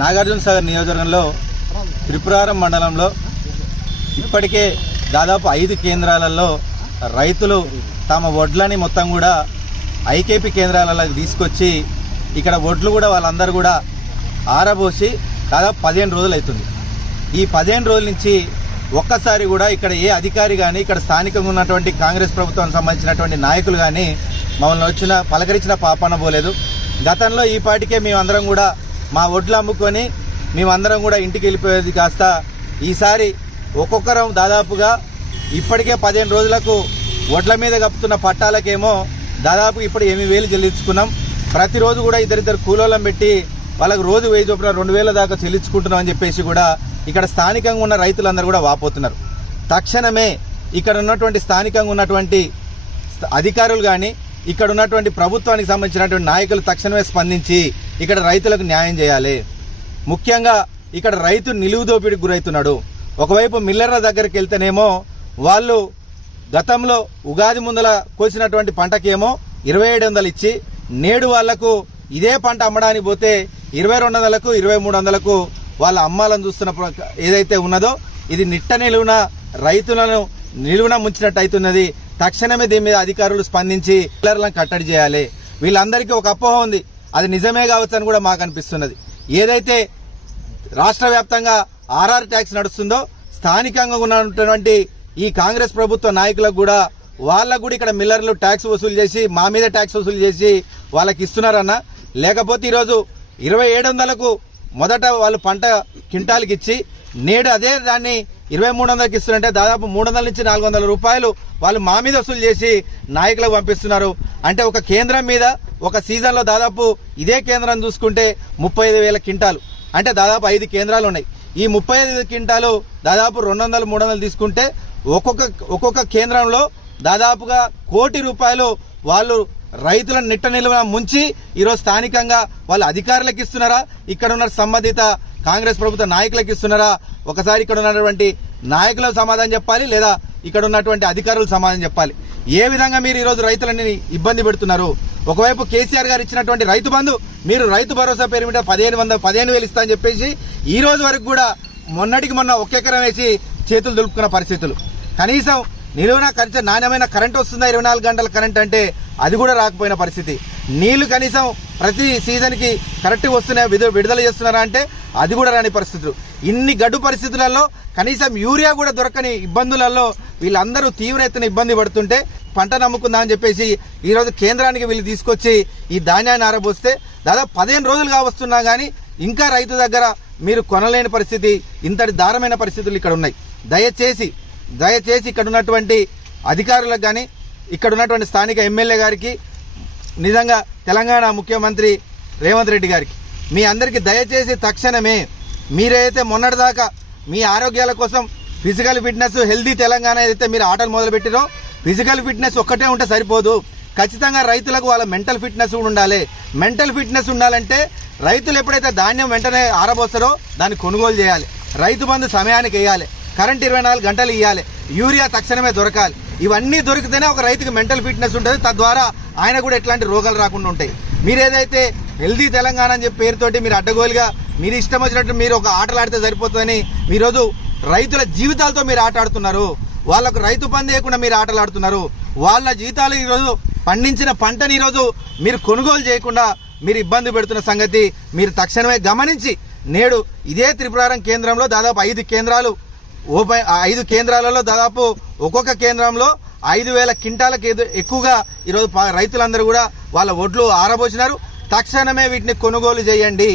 నాగార్జునసాగర్ నియోజకవర్గంలో త్రిపురారం మండలంలో ఇప్పటికే దాదాపు 5 కేంద్రాలలో రైతులు తమ వడ్లని మొత్తం కూడా ఐకేపీ కేంద్రాలకు తీసుకొచ్చి ఇక్కడ వడ్లు కూడా వాళ్ళందరూ కూడా ఆరబోసి దాదాపు 15 రోజులు అవుతుంది. ఈ 15 రోజుల నుంచి ఒక్కసారి కూడా ఇక్కడ ఏ అధికారి కానీ ఇక్కడ స్థానికంగా ఉన్నటువంటి కాంగ్రెస్ ప్రభుత్వానికి సంబంధించినటువంటి నాయకులు కానీ మమ్మల్ని పలకరించిన పాపాన పోలేదు. గతంలో ఈ పాటికే మేమందరం కూడా మా వడ్లు అమ్ముకొని మేమందరం కూడా ఇంటికి వెళ్ళిపోయేది కాస్త ఈసారి ఒక్కొక్కరం దాదాపుగా ఇప్పటికే 15 రోజులకు వడ్ల మీద కప్పుతున్న పట్టాలకేమో దాదాపు ఇప్పుడు 8,000 చెల్లించుకున్నాం. ప్రతిరోజు కూడా ఇద్దరిద్దరు కూలోళ్ళం పెట్టి వాళ్ళకు రోజు 1000 చొప్పున 2,000 దాకా చెల్లించుకుంటున్నాం అని చెప్పేసి కూడా ఇక్కడ స్థానికంగా ఉన్న రైతులందరూ కూడా వాపోతున్నారు. తక్షణమే ఇక్కడ ఉన్నటువంటి స్థానికంగా ఉన్నటువంటి అధికారులు కానీ ఇక్కడ ఉన్నటువంటి ప్రభుత్వానికి సంబంధించినటువంటి నాయకులు తక్షణమే స్పందించి ఇక్కడ రైతులకు న్యాయం చేయాలి. ముఖ్యంగా ఇక్కడ రైతు నిలువు దోపిడికి గురవుతున్నాడు. ఒకవైపు మిల్లర్ల దగ్గరికి వెళ్తేనేమో వాళ్ళు గతంలో ఉగాది ముందల కోసినటువంటి పంటకేమో 2,700 ఇచ్చి నేడు వాళ్లకు ఇదే పంట అమ్మడానికి పోతే 2,200కు 2,300కు వాళ్ళ అమ్మాలను చూస్తున్న ఏదైతే ఉన్నదో ఇది నిట్ట నిలువున రైతులను నిలువున ముంచినట్టు అవుతున్నది. తక్షణమే దీని మీద అధికారులు స్పందించి మిల్లర్లను కట్టడి చేయాలి. వీళ్ళందరికీ ఒక అపోహ ఉంది, అది నిజమే కావచ్చు అని కూడా మాకు అనిపిస్తున్నది. ఏదైతే రాష్ట్ర వ్యాప్తంగా ఆర్ఆర్ ట్యాక్స్ నడుస్తుందో స్థానికంగా ఉన్నటువంటి ఈ కాంగ్రెస్ ప్రభుత్వ నాయకులకు కూడా వాళ్ళకు కూడా ఇక్కడ మిల్లర్లు ట్యాక్స్ వసూలు చేసి మా మీద ట్యాక్స్ వసూలు చేసి వాళ్ళకి ఇస్తున్నారన్న. లేకపోతే ఈరోజు 2,700కు మొదట వాళ్ళు పంట క్వింటాల్కి ఇచ్చి నేడు అదే దాన్ని 2,300కి ఇస్తున్నారంటే దాదాపు 300 నుంచి 400 రూపాయలు వాళ్ళు మా మీద వసూలు చేసి నాయకులకు పంపిస్తున్నారు. అంటే ఒక కేంద్రం మీద ఒక సీజన్లో దాదాపు ఇదే కేంద్రం చూసుకుంటే 35,000 క్వింటాలు అంటే దాదాపు 5 కేంద్రాలు ఉన్నాయి. ఈ 35 క్వింటాలు దాదాపు 200, 300 తీసుకుంటే ఒక్కొక్క కేంద్రంలో దాదాపుగా 1 కోటి రూపాయలు వాళ్ళు రైతులను నిట్ట నిలువున ముంచి ఈరోజు స్థానికంగా వాళ్ళు అధికారులకు ఇస్తున్నారా, ఇక్కడ ఉన్న సంబంధిత కాంగ్రెస్ ప్రభుత్వ నాయకులకు ఇస్తున్నారా? ఒకసారి ఇక్కడ ఉన్నటువంటి నాయకులకు సమాధానం చెప్పాలి, లేదా ఇక్కడ ఉన్నటువంటి అధికారులకు సమాధానం చెప్పాలి. ఏ విధంగా మీరు ఈరోజు రైతులని ఇబ్బంది పెడుతున్నారు? ఒకవైపు కేసీఆర్ గారు ఇచ్చినటువంటి రైతు బంధు మీరు రైతు భరోసా పేరు మీద 15,000 ఇస్తా అని చెప్పేసి ఈ రోజు వరకు కూడా మొన్నటికి మొన్న 1 ఎకరం వేసి చేతులు దులుపుకున్న పరిస్థితులు. కనీసం నిలువున ఖర్చు నాణ్యమైన కరెంట్ వస్తుందా? 24 గంటల కరెంట్ అంటే అది కూడా రాకపోయిన పరిస్థితి. నీళ్లు కనీసం ప్రతి సీజన్కి కరెక్ట్గా వస్తున్నాయి, విడుదల చేస్తున్నారా అంటే అది కూడా రాని పరిస్థితులు. ఇన్ని గడ్డు పరిస్థితులలో కనీసం యూరియా కూడా దొరకని ఇబ్బందులలో వీళ్ళందరూ తీవ్ర ఎత్తున ఇబ్బంది పడుతుంటే పంట నమ్ముకుందా అని చెప్పేసి ఈరోజు కేంద్రానికి వీళ్ళు తీసుకొచ్చి ఈ ధాన్యాన్ని ఆరబోస్తే దాదాపు 15 రోజులుగా వస్తున్నా కానీ ఇంకా రైతు దగ్గర మీరు కొనలేని పరిస్థితి, ఇంతటి దారుణమైన పరిస్థితులు ఇక్కడ ఉన్నాయి. దయచేసి ఇక్కడ ఉన్నటువంటి అధికారులకు కానీ ఇక్కడ ఉన్నటువంటి స్థానిక ఎమ్మెల్యే గారికి, నిజంగా తెలంగాణ ముఖ్యమంత్రి రేవంత్ రెడ్డి గారికి మీ అందరికీ దయచేసి తక్షణమే మీరైతే మొన్నటిదాకా మీ ఆరోగ్యాల కోసం ఫిజికల్ ఫిట్నెస్ హెల్దీ తెలంగాణ ఏదైతే మీరు ఆటలు మొదలుపెట్టిరో ఫిజికల్ ఫిట్నెస్ ఒక్కటే ఉంటే సరిపోదు. ఖచ్చితంగా రైతులకు వాళ్ళ మెంటల్ ఫిట్నెస్ కూడా ఉండాలి. మెంటల్ ఫిట్నెస్ ఉండాలంటే రైతులు ఎప్పుడైతే ధాన్యం వెంటనే ఆరబోస్తారో దాన్ని కొనుగోలు చేయాలి, రైతు బంధు సమయానికి వేయాలి, కరెంట్ 24 గంటలు ఇవ్వాలి, యూరియా తక్షణమే దొరకాలి. ఇవన్నీ దొరికితేనే ఒక రైతుకి మెంటల్ ఫిట్నెస్ ఉంటుంది. తద్వారా ఆయన కూడా ఎట్లాంటి రోగాలు రాకుండా ఉంటాయి. మీరేదైతే హెల్దీ తెలంగాణ అని చెప్పి పేరుతోటి మీరు అడ్డగోలుగా మీరు ఇష్టం వచ్చినట్టు మీరు ఒక ఆటలు ఆడితే సరిపోతుందని ఈరోజు రైతుల జీవితాలతో మీరు ఆట ఆడుతున్నారు. వాళ్ళకు రైతు బంధు లేకుండా మీరు ఆటలు ఆడుతున్నారు. వాళ్ళ జీవితాలు ఈరోజు పండించిన పంటని ఈరోజు మీరు కొనుగోలు చేయకుండా మీరు ఇబ్బంది పెడుతున్న సంగతి మీరు తక్షణమే గమనించి నేడు ఇదే త్రిపురారం కేంద్రంలో దాదాపు 5 కేంద్రాలు 5 కేంద్రాలలో దాదాపు ఒక్కొక్క కేంద్రంలో 5,000 క్వింటాలకు ఎక్కువగా ఈరోజు రైతులందరూ కూడా వాళ్ళ ఒడ్లు ఆరబోసినారు. తక్షణమే వీటిని కొనుగోలు చేయండి.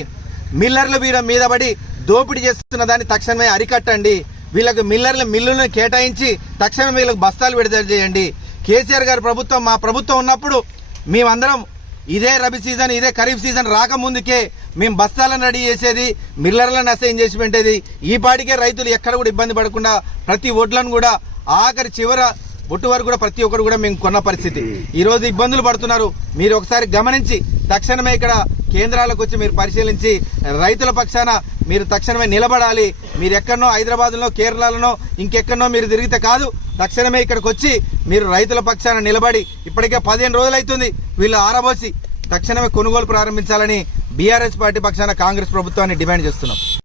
మిల్లర్ల మీద పడి దోపిడీ చేస్తున్న దాన్ని తక్షణమే అరికట్టండి. వీళ్ళకి మిల్లులను కేటాయించి తక్షణమే వీళ్ళకి బస్తాలు విడుదల చేయండి. కేసీఆర్ గారి ప్రభుత్వం మా ప్రభుత్వం ఉన్నప్పుడు మేమందరం ఇదే రబీ సీజన్ ఇదే ఖరీఫ్ సీజన్ రాకముందుకే మేము బస్తాలను రెడీ చేసేది, మిల్లర్లను అసైన్ చేసి పెట్టేది. ఈ పాటికే రైతులు ఎక్కడ కూడా ఇబ్బంది పడకుండా ప్రతి ఒడ్లను కూడా ఆఖరి చివర ఒట్టు వరకు కూడా ప్రతి ఒక్కరు కూడా మేము కొన్న పరిస్థితి. ఈరోజు ఇబ్బందులు పడుతున్నారు. మీరు ఒకసారి గమనించి తక్షణమే ఇక్కడ కేంద్రాలకు వచ్చి మీరు పరిశీలించి రైతుల పక్షాన మీరు తక్షణమే నిలబడాలి. మీరు ఎక్కడనో హైదరాబాద్లో కేరళలో ఇంకెక్కడనో మీరు తిరిగితే కాదు, తక్షణమే ఇక్కడికి వచ్చి మీరు రైతుల పక్షాన నిలబడి ఇప్పటికే 15 రోజులు అవుతుంది వీళ్ళు ఆరబోసి తక్షణమే కొనుగోలు ప్రారంభించాలని బీఆర్ఎస్ పార్టీ పక్షాన కాంగ్రెస్ ప్రభుత్వాన్ని డిమాండ్ చేస్తున్నాం.